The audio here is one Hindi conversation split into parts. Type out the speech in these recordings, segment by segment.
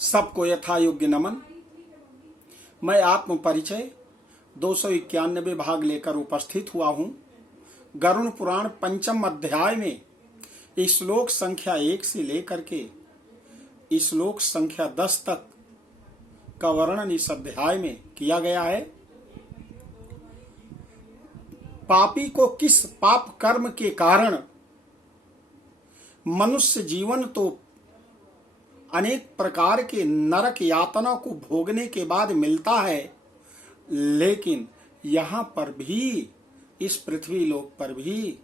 सबको यथा योग्य नमन। मैं आत्म परिचय 291 भाग लेकर उपस्थित हुआ हूँ। गरुड़ पुराण पंचम अध्याय में श्लोक संख्या 1 से लेकर के श्लोक संख्या 10 तक का वर्णन इस अध्याय में किया गया है। पापी को किस पाप कर्म के कारण मनुष्य जीवन तो अनेक प्रकार के नरक यातना को भोगने के बाद मिलता है, लेकिन यहाँ पर भी, इस पृथ्वी लोक पर भी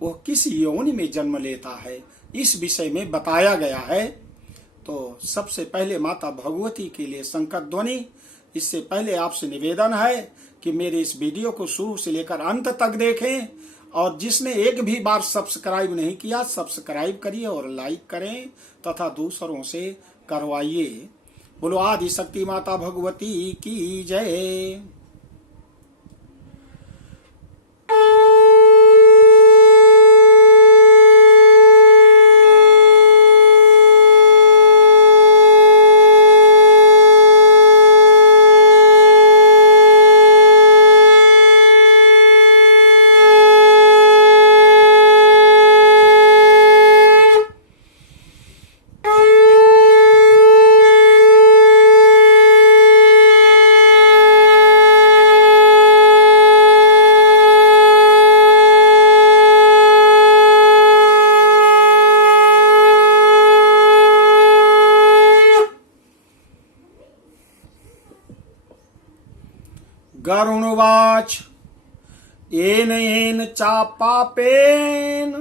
वो किस योनि में जन्म लेता है, इस विषय में बताया गया है। तो सबसे पहले माता भगवती के लिए संकट ध्वनि। इससे पहले आपसे निवेदन है कि मेरे इस वीडियो को शुरू से लेकर अंत तक देखें, और जिसने एक भी बार सब्सक्राइब नहीं किया सब्सक्राइब करिए और लाइक करें तथा दूसरों से करवाइए। बोलो आदि शक्ति माता भगवती की जय। गरुणवाच येन येन चापापेन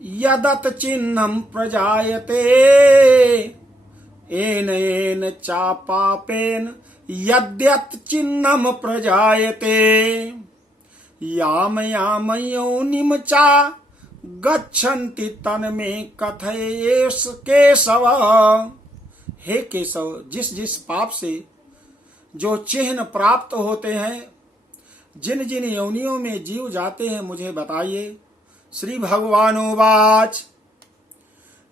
यदत चिन्हं प्रजायते येन येन चापापेन यद्यत चिन्हं प्रजायते याम याम योनिम चा गच्छन्ति तन्मे कथयेश केशव। हे केशव, जिस जिस पाप से जो चिन्ह प्राप्त होते हैं, जिन जिन योनियों में जीव जाते हैं, मुझे बताइए। श्री भगवानुवाच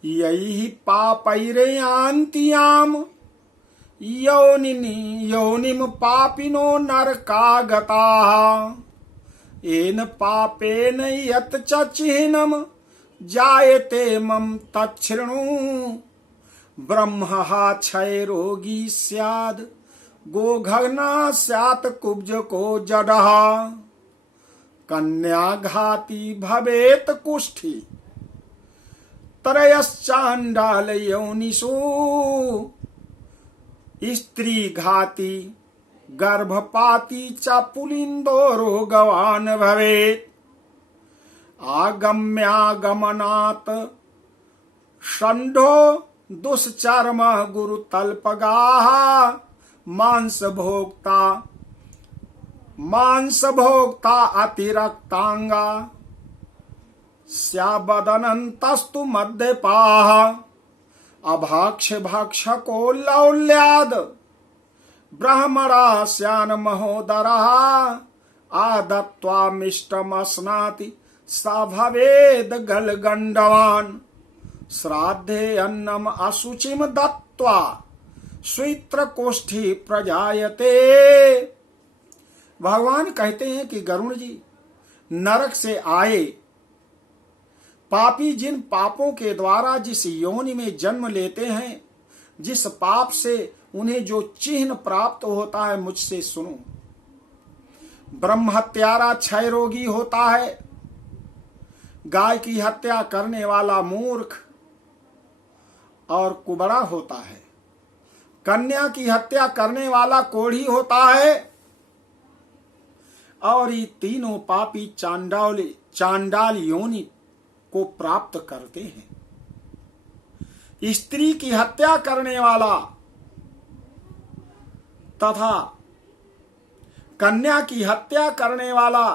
यही पापैर्यान्तियाम योनिम पापिनो नरकागताः येन पापेन यत् च चिह्नं जायते मम तच्छृणु। ब्रह्मः क्षय रोगी स्याद् गोघना स्यात् कुब्ज को जडः कन्या घाती भवेत कुष्ठी त्रयश्चांडाल योनिषु। स्त्री घाती गर्भपाती च पुलिंदो रोगवान भवेत। आगम्यागमनात् षण्ढो दुष्चर्म गुरुतल्पगाः मांस भोक्ता अतिरक्तांगा स्याबदनन्तस्तु मद्यपाः अभाक्ष भक्षको लौल्याद ब्राह्मणा स्यान महोदरः आदत्त्वा मिष्टमस्नाति स भवेद गलगण्डवान् श्राद्धे अन्नम अशुचिम दत्त्वा स्वित्र कोष्ठी प्रजायते। भगवान कहते हैं कि गरुड़ जी, नरक से आए पापी जिन पापों के द्वारा जिस योनि में जन्म लेते हैं, जिस पाप से उन्हें जो चिन्ह प्राप्त होता है, मुझसे सुनो। ब्रह्म हत्यारा क्षय रोगी होता है, गाय की हत्या करने वाला मूर्ख और कुबड़ा होता है, कन्या की हत्या करने वाला कोढ़ी होता है, और ये तीनों पापी चांडाल योनि को प्राप्त करते हैं। स्त्री की हत्या करने वाला तथा कन्या की हत्या करने वाला,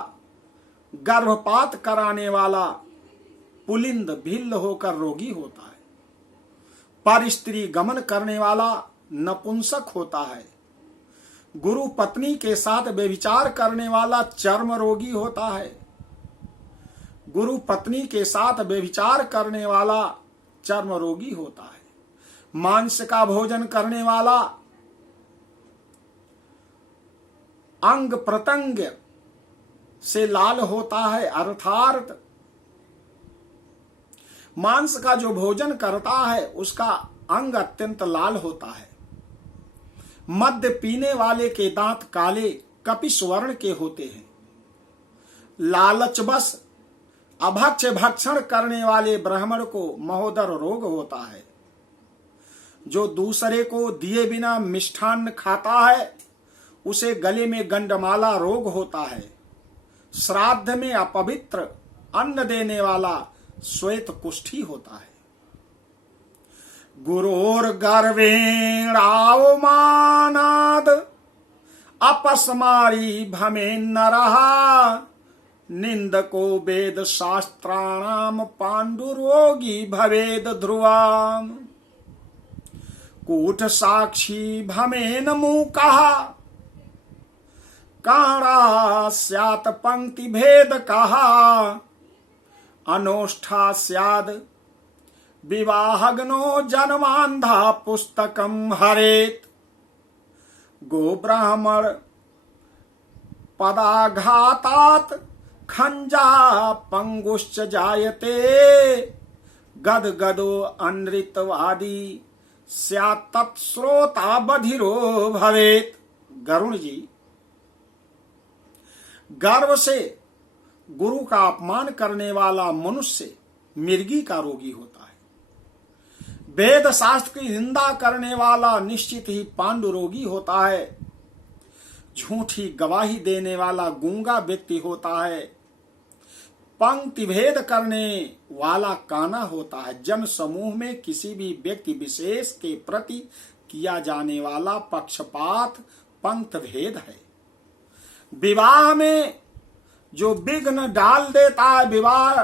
गर्भपात कराने वाला पुलिंद भिल्ल होकर रोगी होता है। पर स्त्री गमन करने वाला नपुंसक होता है। गुरु पत्नी के साथ व्यभिचार करने वाला चर्म रोगी होता है। गुरु पत्नी के साथ व्यभिचार करने वाला चर्म रोगी होता है। मांस का भोजन करने वाला अंग प्रत्यंग से लाल होता है, अर्थात मांस का जो भोजन करता है उसका अंग अत्यंत लाल होता है। मद्य पीने वाले के दांत काले कपिश वर्ण के होते हैं। लालचवश अभक्ष्य भक्षण करने वाले ब्राह्मण को महोदर रोग होता है। जो दूसरे को दिए बिना मिष्ठान्न खाता है उसे गले में गंडमाला रोग होता है। श्राद्ध में अपवित्र अन्न देने वाला श्वेत कुष्ठी होता है। गुरोर गर्वेण अवमानाद अपस्मारी भमे नरहा निंदको वेद शास्त्राणाम पांडुरोगी भवेद ध्रुवाम। कूट साक्षी भमेन मूकः काणा स्यात् पंक्ति भेद कहा अनोष्ठा स्याद विवाहग्नो जन्मांधा पुस्तकम हरेत। गो ब्राह्मण पदाघातात खंजा पंगुश्च जायते गद गदो अनृतवादी स्यात् तत्स्रोता बधिरो भवेत। गरुण जी, गर्व से गुरु का अपमान करने वाला मनुष्य मिर्गी का रोगी होता है। वेद शास्त्र की निंदा करने वाला निश्चित ही पांडु रोगी होता है। झूठी गवाही देने वाला गूंगा व्यक्ति होता है। पंक्ति भेद करने वाला काना होता है। जन समूह में किसी भी व्यक्ति विशेष के प्रति किया जाने वाला पक्षपात पंक्ति भेद है। विवाह में जो विघ्न डाल देता है, विवाह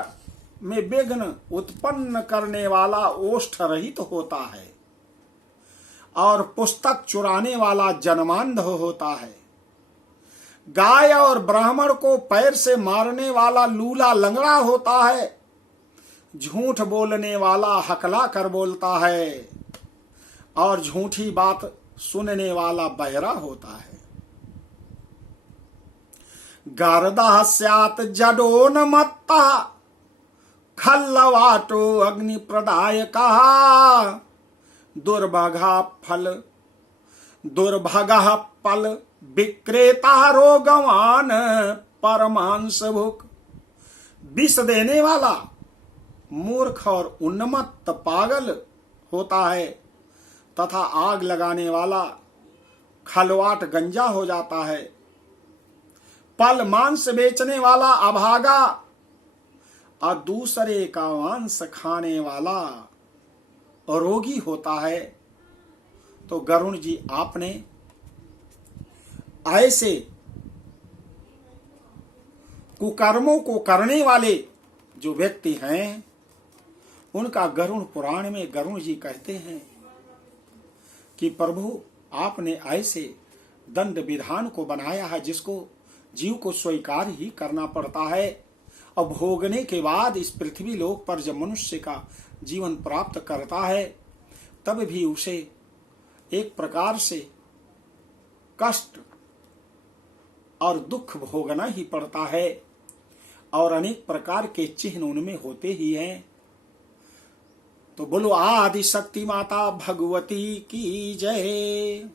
में विघ्न उत्पन्न करने वाला ओष्ठ रहित होता है। और पुस्तक चुराने वाला जन्मांध होता है। गाय और ब्राह्मण को पैर से मारने वाला लूला लंगड़ा होता है। झूठ बोलने वाला हकला कर बोलता है और झूठी बात सुनने वाला बहरा होता है। गर्दा स्यात् जडोन्मत्ता खल्लवाटो अग्नि प्रदायकः दुर्भगः फल विक्रेता रोगवान परमांश भुक। विष देने वाला मूर्ख और उन्मत्त पागल होता है तथा आग लगाने वाला खलवाट गंजा हो जाता है। फल मांस बेचने वाला अभागा और दूसरे का मांस खाने वाला रोगी होता है। तो गरुण जी, आपने ऐसे कुकर्मों को करने वाले जो व्यक्ति हैं उनका गरुण पुराण में गरुण जी कहते हैं कि प्रभु, आपने ऐसे दंड विधान को बनाया है जिसको जीव को स्वीकार ही करना पड़ता है। और भोगने के बाद इस पृथ्वी लोक पर जब मनुष्य का जीवन प्राप्त करता है तब भी उसे एक प्रकार से कष्ट और दुख भोगना ही पड़ता है और अनेक प्रकार के चिन्ह उनमें होते ही हैं। तो बोलो आदि शक्ति माता भगवती की जय।